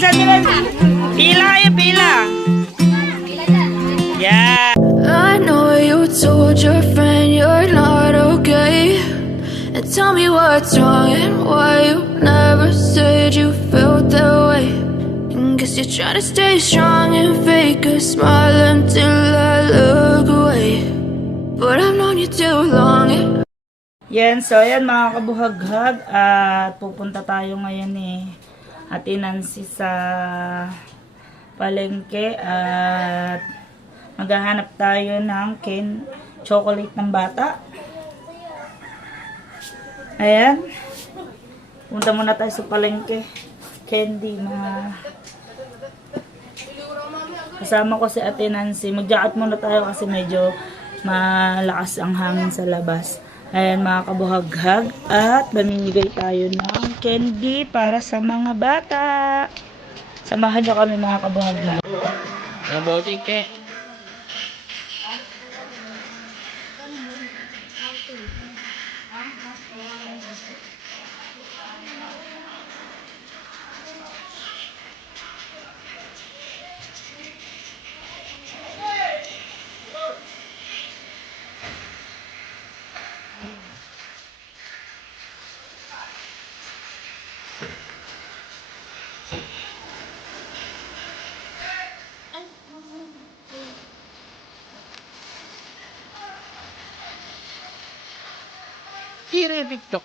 Asan nila? Pila kayo, pila. Yeah. I know you told your friend you're not okay, and tell me what's wrong and why you never said you felt that way. And guess you're trying to stay strong and fake a smile until I look away, but I've known you too long. Yan, so yan mga kabuhaghag. At pupunta tayo ngayon Ate Nancy sa palengke at maghahanap tayo ng chocolate ng bata. Ayan. Punta muna tayo sa palengke. Candy na. Kasama ko si Ate Nancy. Mag-jacket muna tayo kasi medyo malakas ang hangin sa labas. Ayan mga kabuhaghag. At mamimigay tayo ng candy para sa mga bata. Samahan nyo kami mga kabuhaghag. Nabuti ke. Hire TikTok.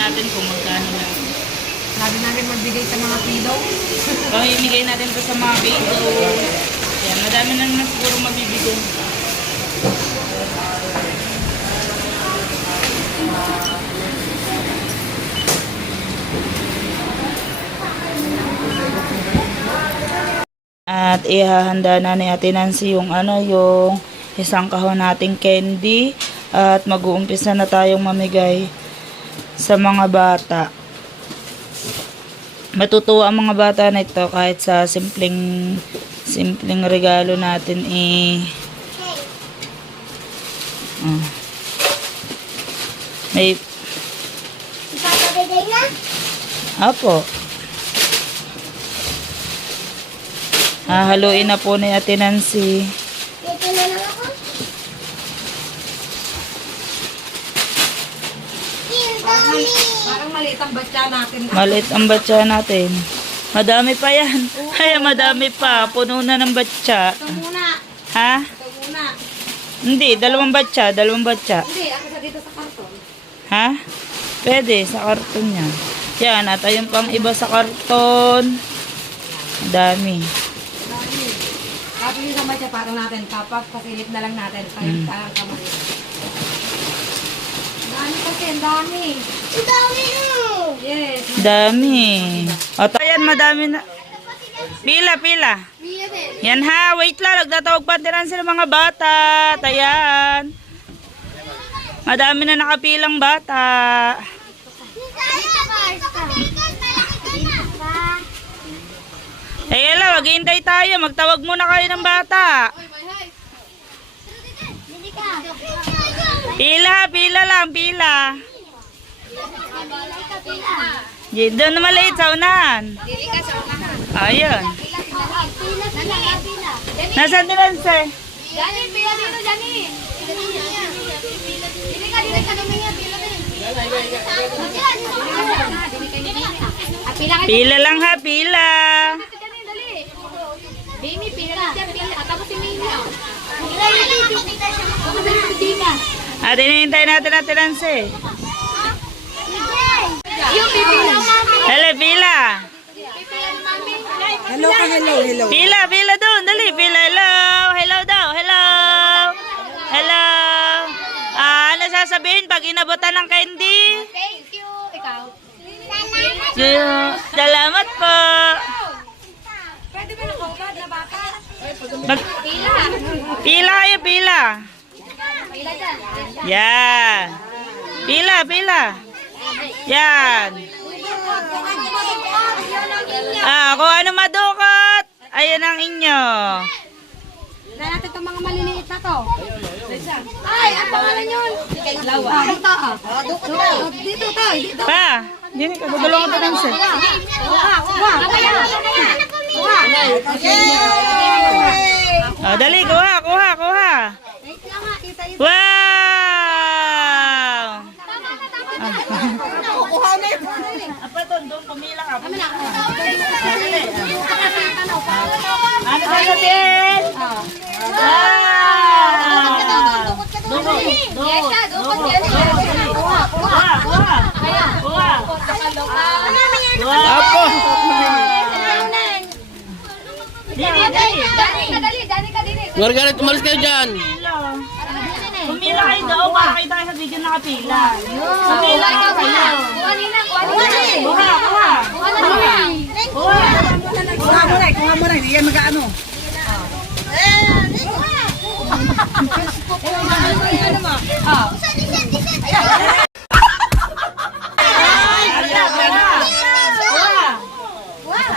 natin kung magkano lang. Sabi namin magbigay sa mga pillow. Pamimigay natin to sa mga video. Yan, madami na naman siguro mabibigay. At ihahanda na ni Ate Nancy yung yung isang kahon nating candy. At mag-uumpisa na tayong mamigay sa mga bata. Matutuwa ang mga bata na ito kahit sa simpleng regalo natin may Ipapabigay na? Apo. Hahaluin na po ni Ate Nancy. Dito na lang ako. Parang maliit ang batya natin. Maliit ang batya natin. Madami pa yan. Ay, madami pa. Puno na ng batya. Ito muna. Ha? Ito muna. Hindi, dalawang batya. Hindi, ako sa dito sa karton. Ha? Pwede, sa karton yan. Yan, at ayun pang iba sa karton. Dami. Dami. Tapos yung sa batya, parang natin. Tapos, pasilip na lang natin. Parang kamay. Dami kasi, ang dami. Ang dami mo. Yes. Dami. At ayan, madami na. Pila. Yan ha, wait lang. Nagtatawag pa din sila mga bata. Ayan. Madami na nakapilang bata. Eh, ala, maghihintay tayo. Magtawag muna kayo ng bata. Pila lang. Doon na maliit sa unahan. Ayun. Nasaan din ang sir? Jani, pila dito, Jani. Dili ka dumingan, pila din. Pila lang ha, pila. Dini, pila. Tapos si Mia. At hinihintay natin ang tinansi. Yung pipila, mami. Dali, pila. Pipila ni mami. Hello. Pila doon. Dali, pila. Hello daw. Hello. Ano sasabihin pag inabutan ng candy? Thank you. Ikaw. Salamat po. Pwede ba nakahubad na baka? Pila. Pila kayo, pila. Pila dyan. Yan. Pila. Yan. Kung ano madukot, ayun ang inyo. Dahil natin itong mga maliliit na to. Ay, ang pangalan yun. Lawa. Ito. Dito. Pa, dini ka, magulong ko ng sir. Dali, kuha. Wow! Apa to, doon pamila ka. Ano sasabihin? Apo! Dani ka dini. Margaret, umalis kayo dyan. Pumila kayo daw para kayo tayo sa video nakapila. Pumila kayo. Kuha mo na. Hindi yan mag-ano.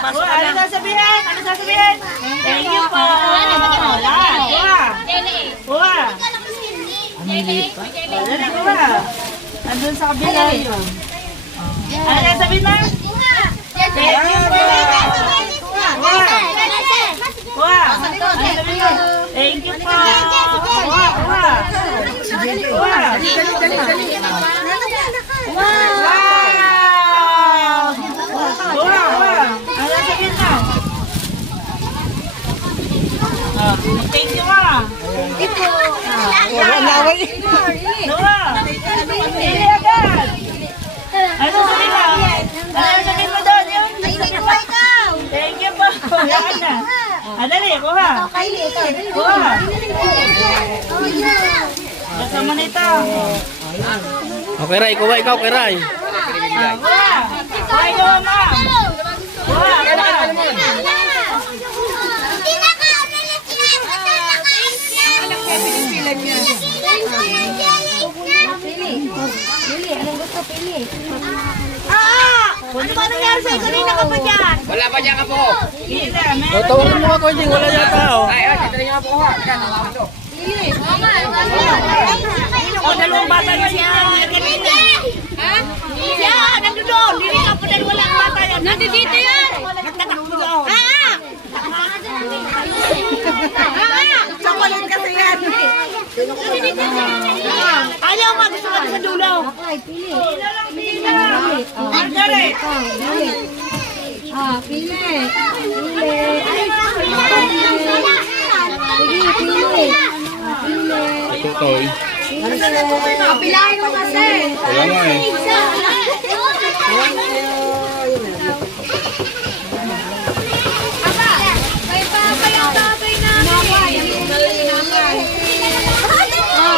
Ano sasabihin? Thank you po. Kuha. Dali, kuha. Nandun sa kabila yun. Ano sasabihin mo? Thank you po. Kuha. Ano sasabihin mo? Thank you po. Kuha. Thank you, ma. Noah. Pili agad. Ano sabihin mo? Ano sabihin mo doon? Thank you po. Yan na. Dali, kuha. Kuha. Basta mo na ito. Okay, Ray. Kuha ikaw, kay Ray. Kuha. Kuha ikaw, ma'am. Kuha, kuha. Pili, anong gusto pili? Ano ba nangyari sa'yo? Kanina ka pa dyan. Wala pa dyan ka po. Hila, O, meron. tawagan mo ako, Jing. Wala yata, oh. O, dalawang bata na siya. Kanina. Siya, nandun doon. Dili ka po dahil walang bata yan. Nandito yan. Nagtatakbo doon. Chocolate kasi yan. Ayaw nga, gusto ka sa dulo. Okay, pili. Margaret. Pili. Pili. Tutoy. Pilahin mo kasi. Wala nga eh. May papa yung babay namin.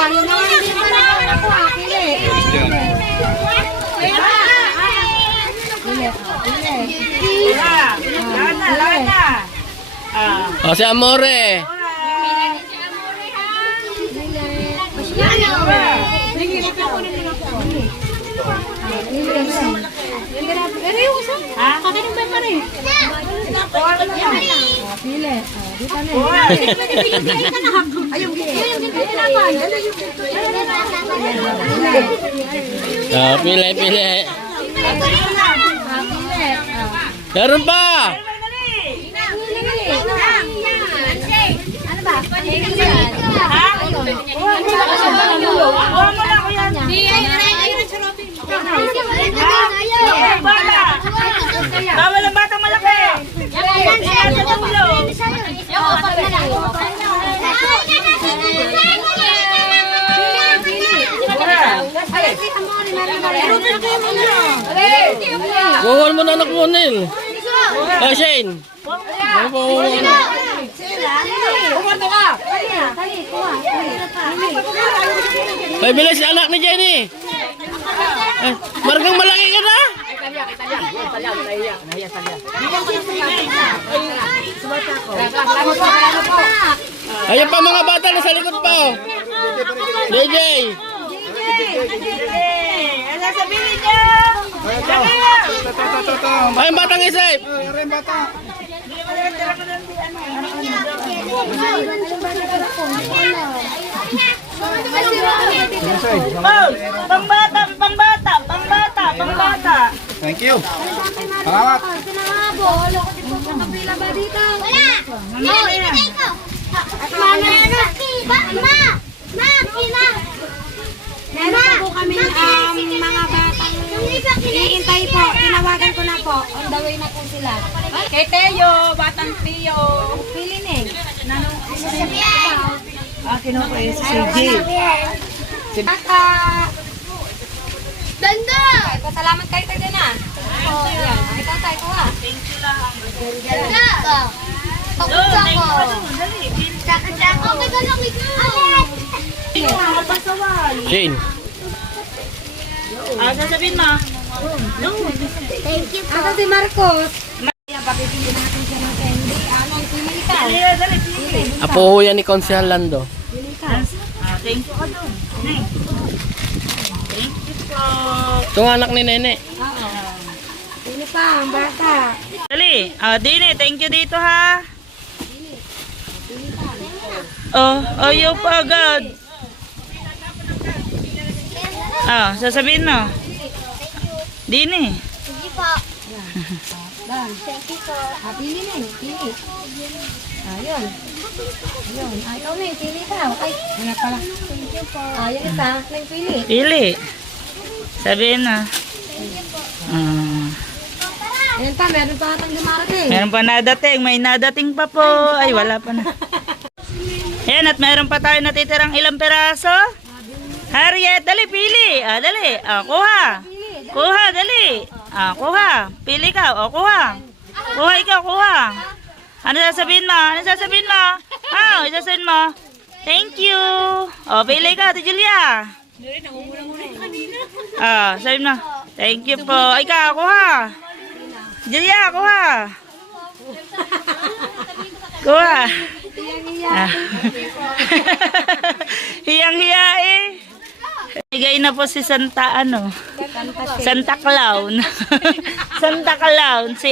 Yun naman hindi mo naman ako. Pili. Lana. O, si Amore. Pili, pili. Meron pa. Ano ba? Bawal ang batang malaki. Yan sa dulo. Kuha mo na anak mo, Nil. O, Shane. Ano pa mo? Ay, bilis si anak ni Jenny. Ay, margang malaki ka na. Ayun pa mga bata na sa likod pa. Oh. DJ. Ano sasabihin niya? Ay, batang isip. Paul, pambata, pambata, pambata, pambata. Thank you. Salamat. Meron po kami mga batang iintay po. Tinawagan ko na po. On the way na po sila. Kay Teo, batang Teo. Pili na eh. Kinuha ko yung si Danda! Pasalamat kayo tayo din ah. Oh, yan. Ikaw tayo ko ah. Danda! Takot ako. Tsaka-tsaka. Okay ka lang ikaw. Shane. Sasabihin mo. Thank you po. Ako si Marcos. Yan, papipili natin siya ng candy. Ano, pili ka. Dali, pili. Apo yan ni Consihal Lando. Pili ka. Thank you ka doon. Thank you po. Ito ang anak ni Nene. Oo. Pili pa, ang bata. Dali. Dini, thank you dito ha. Ayaw pa agad. Sasabihin mo. Dini. Sige po. Dan. Thank you po. Pili na eh. Pili. Ayun. Ayun. Ikaw na eh. Pili ka. Ay, wala pala. Thank you po. Ayun isa. Nagpili. Pili. Sabihin na. Ayun pa, meron pa atang dumarating. Meron pa nadating. May nadating pa po. Ay, wala pa na. Yan, at meron pa tayo natitirang ilang peraso. Harriet, dali, pili. Dali. Kuha. Kuha, dali. Kuha. Pili ka. O, kuha. Kuha ikaw, kuha. Ano sasabihin mo? Ano sasabihin mo? Ano sasabihin mo? Thank you. O, pili ka, Ate Julia. Sabihin mo. Thank you po. Ikaw, kuha. Julia, kuha. Kuha. Hiyang-hiya eh. Bigay na po si Santa Santa Clown. Santa Clown si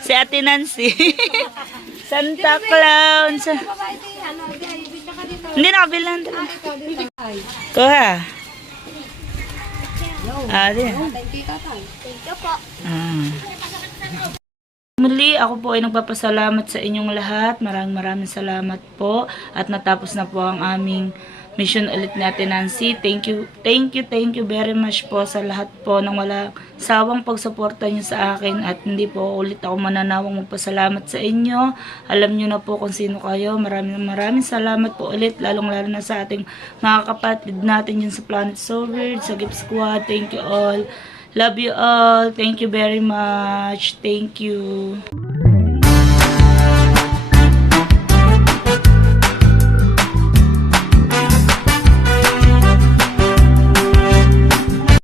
si Ate Nancy. Santa Clown. Hindi nakabilan. Kuha. Di. Muli, ako po ay nagpapasalamat sa inyong lahat. Maraming salamat po. At natapos na po ang aming mission ulit ni Ate Nancy. Thank you very much po sa lahat po ng wala sawang pagsuporta niyo sa akin. At hindi po ulit ako mananawang magpasalamat sa inyo. Alam niyo na po kung sino kayo. Maraming salamat po ulit. Lalong-lalo na sa ating mga kapatid natin yun sa Planet Sovereign, sa Gift Squad. Thank you all. Love you all. Thank you very much. Thank you.